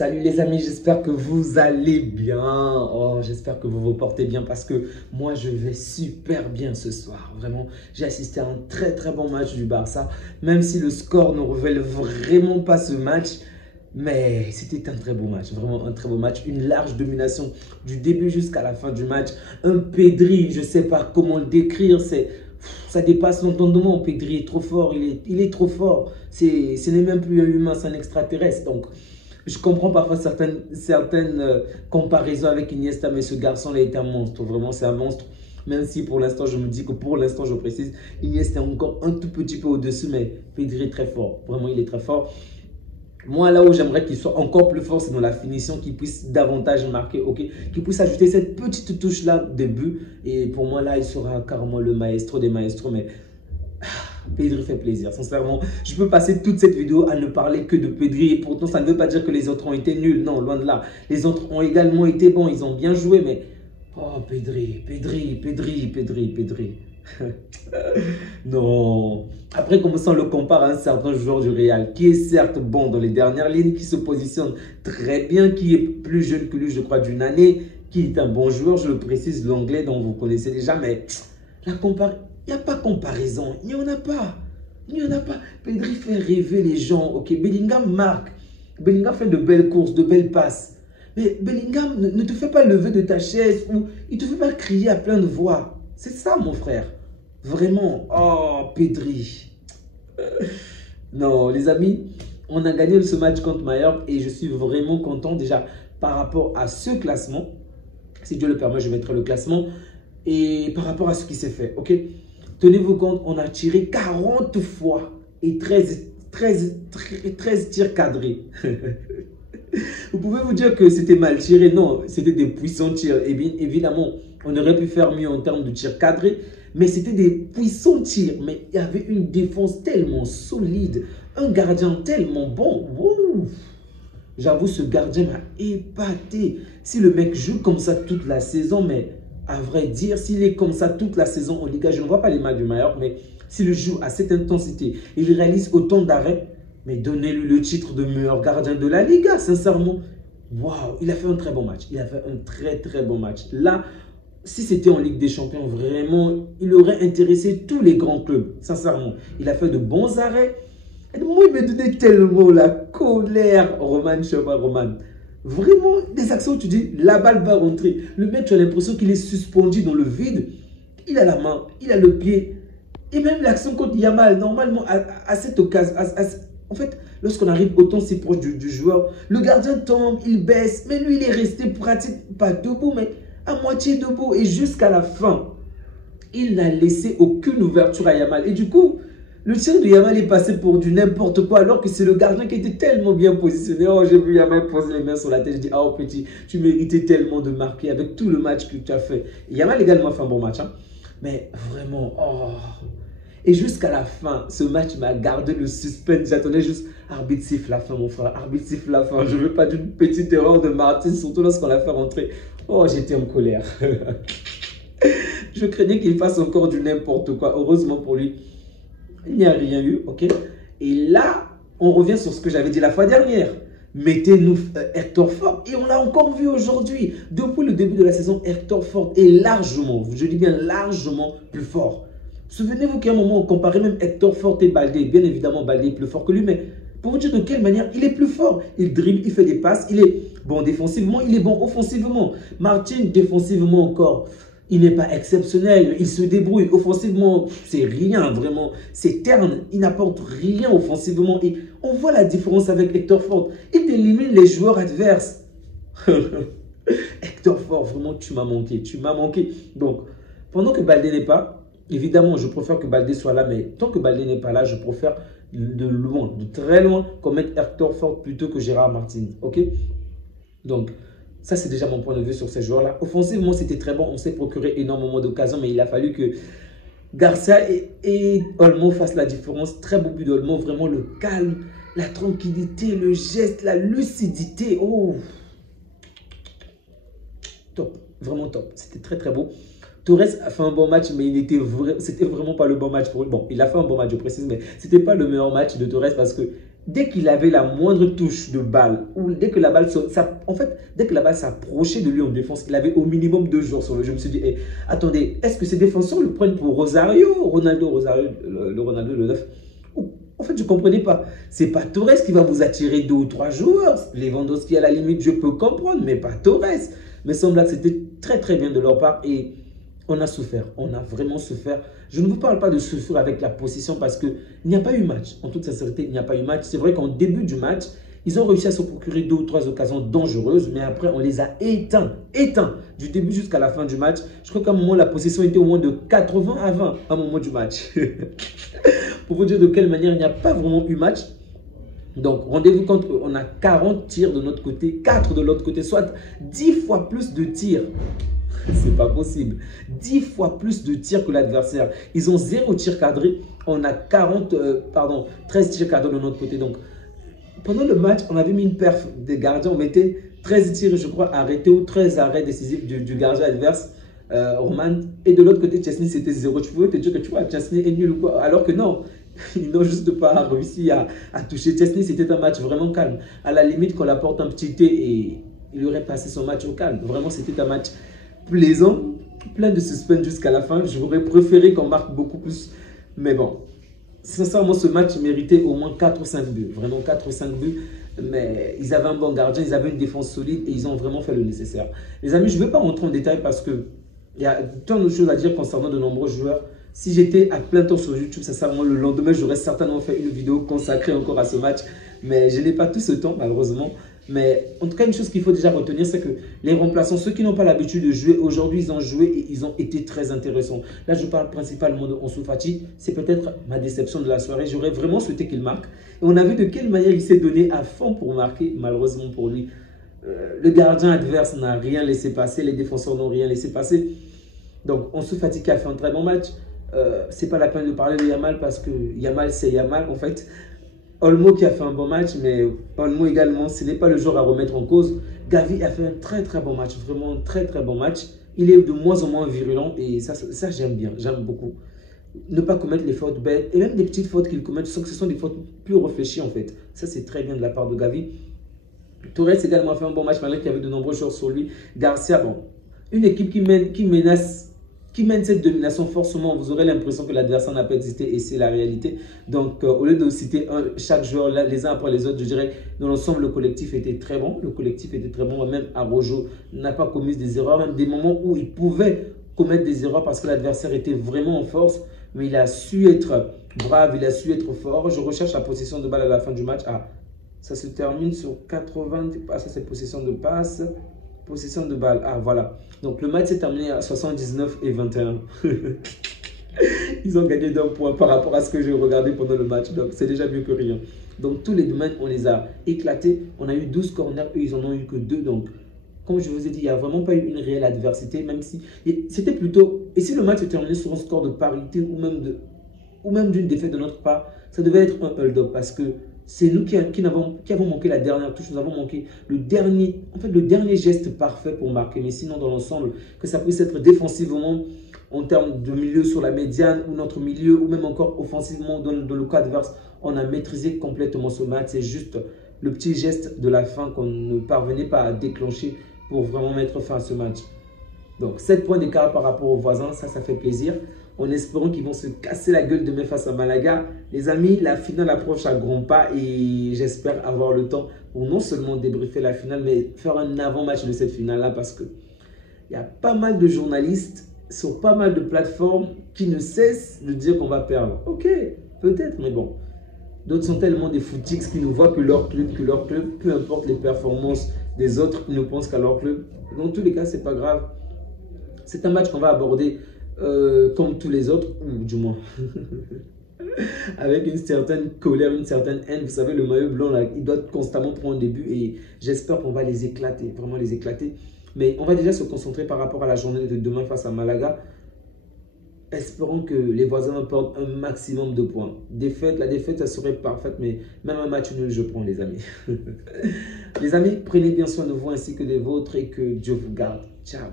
Salut les amis, j'espère que vous allez bien. Oh, j'espère que vous vous portez bien parce que moi je vais super bien ce soir. Vraiment, j'ai assisté à un très bon match du Barça. Même si le score ne révèle vraiment pas ce match, mais c'était un très beau match, vraiment un très beau match. Une large domination du début jusqu'à la fin du match. Un Pedri, je ne sais pas comment le décrire, ça dépasse l'entendement. Pedri est trop fort, il est trop fort. Ce n'est même plus un humain, c'est un extraterrestre. Donc, je comprends parfois certaines comparaisons avec Iniesta, mais ce garçon-là est un monstre. Vraiment, c'est un monstre. Même si pour l'instant, je me dis que pour l'instant, je précise, Iniesta est encore un tout petit peu au-dessus, mais Pedri est très fort. Vraiment, il est très fort. Moi, là où j'aimerais qu'il soit encore plus fort, c'est dans la finition, qu'il puisse davantage marquer, ok, qu'il puisse ajouter cette petite touche-là de but. Et pour moi, là, il sera carrément le maestro des maestros. Mais Pedri fait plaisir, sincèrement. Je peux passer toute cette vidéo à ne parler que de Pedri. Et pourtant, ça ne veut pas dire que les autres ont été nuls. Non, loin de là. Les autres ont également été bons. Ils ont bien joué, mais... Oh, Pedri. Non. Après, comme ça, on le compare à un certain joueur du Real, qui est certes bon dans les dernières lignes, qui se positionne très bien, qui est plus jeune que lui, je crois, d'une année, qui est un bon joueur, je le précise, l'anglais dont vous connaissez déjà, mais il n'y a pas comparaison, il n'y en a pas. Il n'y en a pas. Pedri fait rêver les gens, ok. Bellingham marque. Bellingham fait de belles courses, de belles passes. Mais Bellingham ne te fait pas lever de ta chaise ou il ne te fait pas crier à pleine voix. C'est ça, mon frère. Vraiment. Oh, Pedri. Non, les amis, on a gagné ce match contre Mallorca et je suis vraiment content déjà par rapport à ce classement. Si Dieu le permet, je mettrai le classement. Et par rapport à ce qui s'est fait, ok? Tenez-vous compte, on a tiré 40 fois et 13 tirs cadrés. Vous pouvez vous dire que c'était mal tiré. Non, c'était des puissants tirs. Et bien évidemment, on aurait pu faire mieux en termes de tirs cadrés. Mais c'était des puissants tirs. Mais il y avait une défense tellement solide. Un gardien tellement bon. J'avoue, ce gardien m'a épaté. Si le mec joue comme ça toute la saison, mais à vrai dire, s'il est comme ça toute la saison en Liga, je ne vois pas les matchs du Mallorca, mais s'il joue à cette intensité, il réalise autant d'arrêts, mais donnez-lui le titre de meilleur gardien de la Liga, sincèrement. Waouh, il a fait un très bon match. Il a fait un très bon match. Là, si c'était en Ligue des Champions, vraiment, il aurait intéressé tous les grands clubs, sincèrement. Il a fait de bons arrêts. Et moi, il me donnait tellement la colère. Roman, je sais pas, Roman. Vraiment, des actions où tu dis, la balle va rentrer. Le mec, tu as l'impression qu'il est suspendu dans le vide. Il a la main, il a le pied. Et même l'action contre Yamal, normalement, à cette occasion, en fait, lorsqu'on arrive autant si proche du joueur, le gardien tombe, il baisse, mais lui, il est resté pratique, pas debout, mais à moitié debout. Et jusqu'à la fin, il n'a laissé aucune ouverture à Yamal. Et du coup, le tir de Yamal est passé pour du n'importe quoi, alors que c'est le gardien qui était tellement bien positionné. Oh, j'ai vu Yamal poser les mains sur la tête. Je dis, oh petit, tu méritais tellement de marquer avec tout le match que tu as fait. Et Yamal également fait un bon match, hein. Mais vraiment, oh... Et jusqu'à la fin, ce match m'a gardé le suspense. J'attendais juste, arbitre siffle la fin, mon frère. Arbitre siffle la fin. Je ne veux pas d'une petite erreur de Martin, surtout lorsqu'on l'a fait rentrer. Oh, j'étais en colère. Je craignais qu'il fasse encore du n'importe quoi. Heureusement pour lui, il n'y a rien eu, ok? Et là, on revient sur ce que j'avais dit la fois dernière. Mettez-nous Hector Ford. Et on l'a encore vu aujourd'hui. Depuis le début de la saison, Hector Ford est largement, je dis bien largement plus fort. Souvenez-vous qu'à un moment, on comparait même Hector Ford et Baldé. Bien évidemment, Baldé est plus fort que lui, mais pour vous dire de quelle manière il est plus fort. Il dribble, il fait des passes, il est bon défensivement, il est bon offensivement. Martin, défensivement encore, il n'est pas exceptionnel, il se débrouille. Offensivement, c'est rien vraiment. C'est terne, il n'apporte rien offensivement. Et on voit la différence avec Hector Ford. Il élimine les joueurs adverses. Hector Ford, vraiment, tu m'as manqué. Tu m'as manqué. Donc, pendant que Baldé n'est pas, évidemment, je préfère que Baldé soit là, mais tant que Baldé n'est pas là, je préfère de loin, de très loin, qu'on mette Hector Ford plutôt que Gérard Martin. Ok? Donc, ça, c'est déjà mon point de vue sur ces joueurs-là. Offensivement, c'était très bon. On s'est procuré énormément d'occasions, mais il a fallu que Garcia et Olmo fassent la différence. Très beau but d'Olmo, vraiment le calme, la tranquillité, le geste, la lucidité. Oh, top, vraiment top. C'était très beau. Torres a fait un bon match, mais c'était vraiment pas le bon match pour lui. Bon, il a fait un bon match, je précise, mais c'était pas le meilleur match de Torres parce que dès qu'il avait la moindre touche de balle, ou dès que la balle, en fait, dès que la balle s'approchait de lui en défense, il avait au minimum 2 jours sur le jeu. Je me suis dit, hey, attendez, est-ce que ces défenseurs le prennent pour Rosario, Rosario, le Ronaldo, le 9? En fait, je ne comprenais pas. C'est pas Torres qui va vous attirer 2 ou 3 joueurs. Lewandowski, à la limite, je peux comprendre, mais pas Torres. Mais semble que c'était très très bien de leur part et on a souffert. On a vraiment souffert. Je ne vous parle pas de souffrir avec la possession parce qu'il n'y a pas eu match. En toute sincérité, il n'y a pas eu match. C'est vrai qu'en début du match, ils ont réussi à se procurer 2 ou 3 occasions dangereuses, mais après, on les a éteints. Du début jusqu'à la fin du match. Je crois qu'à un moment, la possession était au moins de 80 à 20 à un moment du match. Pour vous dire de quelle manière il n'y a pas vraiment eu match. Donc, rendez-vous compte qu'on a 40 tirs de notre côté, 4 de l'autre côté, soit 10 fois plus de tirs. C'est pas possible. 10 fois plus de tirs que l'adversaire. Ils ont 0 tir cadré. On a 13 tirs cadrés de notre côté. Donc, pendant le match, on avait mis une perf des gardiens. On mettait 13 tirs, je crois, arrêtés ou 13 arrêts décisifs du gardien adverse, Roman. Et de l'autre côté, Chesney, c'était 0. Tu pouvais te dire que tu vois, Chesney est nul ou quoi. Alors que non. Ils n'ont juste pas réussi à toucher Chesney. C'était un match vraiment calme. À la limite, qu'on apporte un petit thé et il aurait passé son match au calme. Vraiment, c'était un match plaisant, plein de suspense jusqu'à la fin. J'aurais préféré qu'on marque beaucoup plus. Mais bon, sincèrement, ce match méritait au moins 4 ou 5 buts. Vraiment 4 ou 5 buts. Mais ils avaient un bon gardien, ils avaient une défense solide et ils ont vraiment fait le nécessaire. Les amis, je ne vais pas rentrer en détail parce qu'il y a tant de choses à dire concernant de nombreux joueurs. Si j'étais à plein temps sur YouTube, ça serait le lendemain, j'aurais certainement fait une vidéo consacrée encore à ce match. Mais je n'ai pas tout ce temps, malheureusement. Mais en tout cas, une chose qu'il faut déjà retenir, c'est que les remplaçants, ceux qui n'ont pas l'habitude de jouer, aujourd'hui, ils ont joué et ils ont été très intéressants. Là, je parle principalement de Ansu Fati. C'est peut-être ma déception de la soirée. J'aurais vraiment souhaité qu'il marque. Et on a vu de quelle manière il s'est donné à fond pour marquer, malheureusement pour lui. Le gardien adverse n'a rien laissé passer. Les défenseurs n'ont rien laissé passer. Donc, Ansu Fati qui a fait un très bon match. C'est pas la peine de parler de Yamal parce que Yamal, c'est Yamal en fait. Olmo qui a fait un bon match, mais Olmo également, ce n'est pas le joueur à remettre en cause. Gavi a fait un très très bon match, vraiment un très très bon match. Il est de moins en moins virulent et ça j'aime bien, j'aime beaucoup. Ne pas commettre les fautes bêtes et même des petites fautes qu'il commet, ce sont des fautes plus réfléchies en fait. Ça c'est très bien de la part de Gavi. Torres également a fait un bon match malgré qu'il y avait de nombreux joueurs sur lui. Garcia, bon, une équipe qui mène cette domination, forcément, vous aurez l'impression que l'adversaire n'a pas existé et c'est la réalité. Donc, au lieu de citer chaque joueur les uns après les autres, je dirais que dans l'ensemble, le collectif était très bon. Le collectif était très bon. Même Araujo n'a pas commis des erreurs, même des moments où il pouvait commettre des erreurs parce que l'adversaire était vraiment en force. Mais il a su être brave, il a su être fort. Je recherche la possession de balle à la fin du match. Ah, ça se termine sur 80. Ah, ça c'est possession de passe. Possession de balle. Ah, voilà. Donc, le match s'est terminé à 79 et 21. Ils ont gagné d'un point par rapport à ce que j'ai regardé pendant le match. Donc, c'est déjà mieux que rien. Donc, tous les domaines, on les a éclatés. On a eu 12 corners. Eux, ils en ont eu que 2. Donc, comme je vous ai dit, il n'y a vraiment pas eu une réelle adversité. Même si c'était plutôt... Et si le match se terminait sur un score de parité ou même d'une défaite de notre part, ça devait être un hold-up parce que c'est nous qui avons manqué la dernière touche, nous avons manqué le dernier geste parfait pour marquer. Mais sinon, dans l'ensemble, que ça puisse être défensivement, en termes de milieu sur la médiane, ou notre milieu, ou même encore offensivement dans le cas adverse, on a maîtrisé complètement ce match. C'est juste le petit geste de la fin qu'on ne parvenait pas à déclencher pour vraiment mettre fin à ce match. Donc, 7 points d'écart par rapport aux voisins, ça fait plaisir. En espérant qu'ils vont se casser la gueule demain face à Malaga. Les amis, la finale approche à grands pas et j'espère avoir le temps pour non seulement débriefer la finale, mais faire un avant-match de cette finale-là parce qu'il y a pas mal de journalistes sur pas mal de plateformes qui ne cessent de dire qu'on va perdre. Ok, peut-être, mais bon. D'autres sont tellement des footix qui ne voient que leur club, peu importe les performances des autres, ils ne pensent qu'à leur club. Dans tous les cas, c'est pas grave. C'est un match qu'on va aborder comme tous les autres, ou du moins avec une certaine colère, une certaine haine. Vous savez, le maillot blanc, là, il doit constamment prendre des buts et j'espère qu'on va les éclater, vraiment les éclater. Mais on va déjà se concentrer par rapport à la journée de demain face à Malaga. Espérons que les voisins apportent un maximum de points. La défaite, ça serait parfaite, mais même un match nul, je prends, les amis. Les amis, prenez bien soin de vous ainsi que des vôtres et que Dieu vous garde. Ciao.